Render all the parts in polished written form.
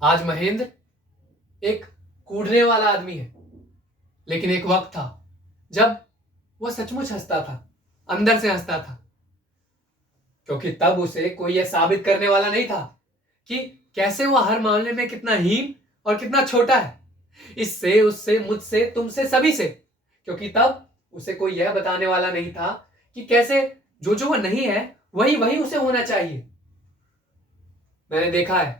आज महेंद्र एक कूदने वाला आदमी है, लेकिन एक वक्त था जब वह सचमुच हंसता था, अंदर से हंसता था, क्योंकि तब उसे कोई यह साबित करने वाला नहीं था कि कैसे वह हर मामले में कितना हीन और कितना छोटा है, इससे उससे मुझसे तुमसे सभी से। क्योंकि तब उसे कोई यह बताने वाला नहीं था कि कैसे जो जो वह नहीं है वही वही उसे होना चाहिए। मैंने देखा है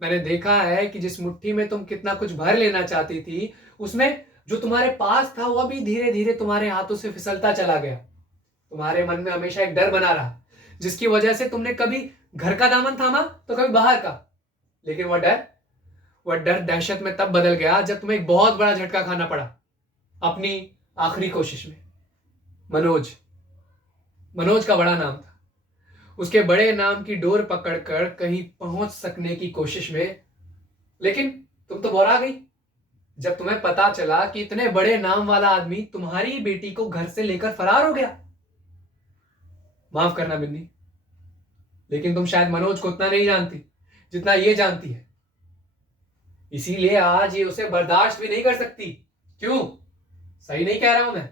मैंने देखा है कि जिस मुट्ठी में तुम कितना कुछ भर लेना चाहती थी, उसमें जो तुम्हारे पास था वह भी धीरे धीरे तुम्हारे हाथों से फिसलता चला गया। तुम्हारे मन में हमेशा एक डर बना रहा, जिसकी वजह से तुमने कभी घर का दामन थामा तो कभी बाहर का। लेकिन वह डर दहशत में तब बदल गया जब तुम्हें एक बहुत बड़ा झटका खाना पड़ा, अपनी आखिरी कोशिश में। मनोज मनोज का बड़ा नाम था। उसके बड़े नाम की डोर पकड़कर कहीं पहुंच सकने की कोशिश में। लेकिन तुम तो बोरा गई जब तुम्हें पता चला कि इतने बड़े नाम वाला आदमी तुम्हारी बेटी को घर से लेकर फरार हो गया। माफ करना बिन्नी, लेकिन तुम शायद मनोज को उतना नहीं जानती जितना ये जानती है। इसीलिए आज ये उसे बर्दाश्त भी नहीं कर सकती। क्यों? सही नहीं कह रहा हूं मैं?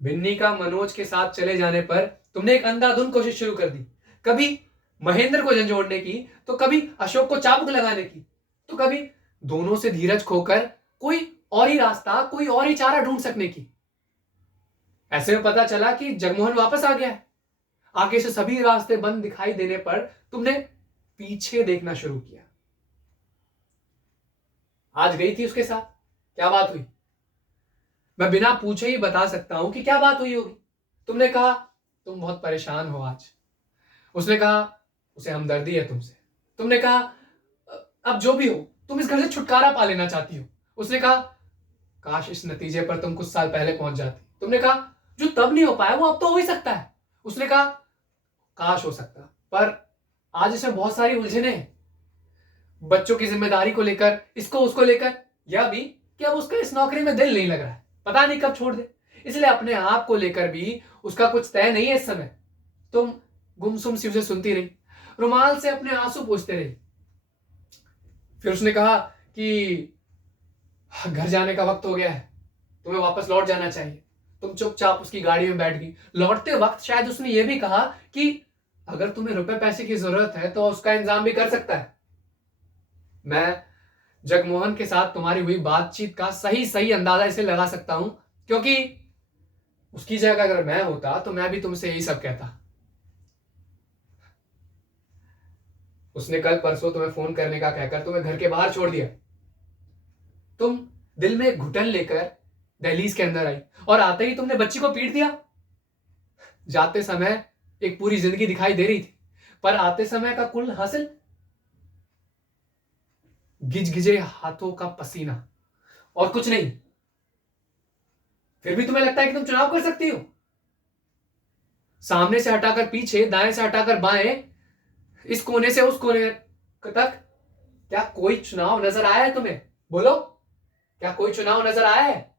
बिन्नी का मनोज के साथ चले जाने पर तुमने एक अंधाधुंध कोशिश शुरू कर दी। कभी महेंद्र को झंझोड़ने की, तो कभी अशोक को चाबुक लगाने की, तो कभी दोनों से धीरज खोकर कोई और ही रास्ता, कोई और ही चारा ढूंढ सकने की। ऐसे में पता चला कि जगमोहन वापस आ गया है। आगे से सभी रास्ते बंद दिखाई देने पर तुमने पीछे देखना शुरू किया। आज गई थी उसके साथ, क्या बात हुई? मैं बिना पूछे ही बता सकता हूं कि क्या बात हुई होगी। तुमने कहा तुम बहुत परेशान हो आज। उसने कहा उसे हमदर्दी है तुमसे। तुमने कहा अब जो भी हो तुम इस घर से छुटकारा पा लेना चाहती हो। उसने कहा काश इस नतीजे पर तुम कुछ साल पहले पहुंच जाती। तुमने कहा जो तब नहीं हो पाया वो अब तो हो ही सकता है। उसने कहा काश हो सकता, पर आज इसमें बहुत सारी उलझने हैं। बच्चों की जिम्मेदारी को लेकर, इसको उसको लेकर, यह भी कि अब उसका इस नौकरी में दिल नहीं लग रहा है, पता नहीं कब छोड़ दे। इसलिए अपने आप को लेकर भी उसका कुछ तय नहीं है इस समय। तुम गुमसुम सी उसे सुनती रही, रुमाल से अपने आंसू पोंछते रही। फिर उसने कहा कि घर जाने का वक्त हो गया है, तुम्हें वापस लौट जाना चाहिए। तुम चुपचाप उसकी गाड़ी में बैठ गई। लौटते वक्त शायद उसने यह भी कहा कि अगर तुम्हें रुपए पैसे की जरूरत है तो उसका इंतजाम भी कर सकता है। मैं जगमोहन के साथ तुम्हारी हुई बातचीत का सही सही अंदाजा इसे लगा सकता हूं, क्योंकि उसकी जगह अगर मैं होता तो मैं भी तुमसे यही सब कहता। उसने कल परसों तुम्हें फोन करने का कहकर तुम्हें घर के बाहर छोड़ दिया। तुम दिल में घुटन लेकर दहलीज के अंदर आई और आते ही तुमने बच्ची को पीट दिया। जाते समय एक पूरी जिंदगी दिखाई दे रही थी, पर आते समय का कुल हासिल गिजगिजे हाथों का पसीना और कुछ नहीं। फिर भी तुम्हें लगता है कि तुम चुनाव कर सकती हो? सामने से हटाकर पीछे, दाएं से हटाकर बाएं, इस कोने से उस कोने तक। क्या कोई चुनाव नजर आया है तुम्हें? बोलो, क्या कोई चुनाव नजर आया है?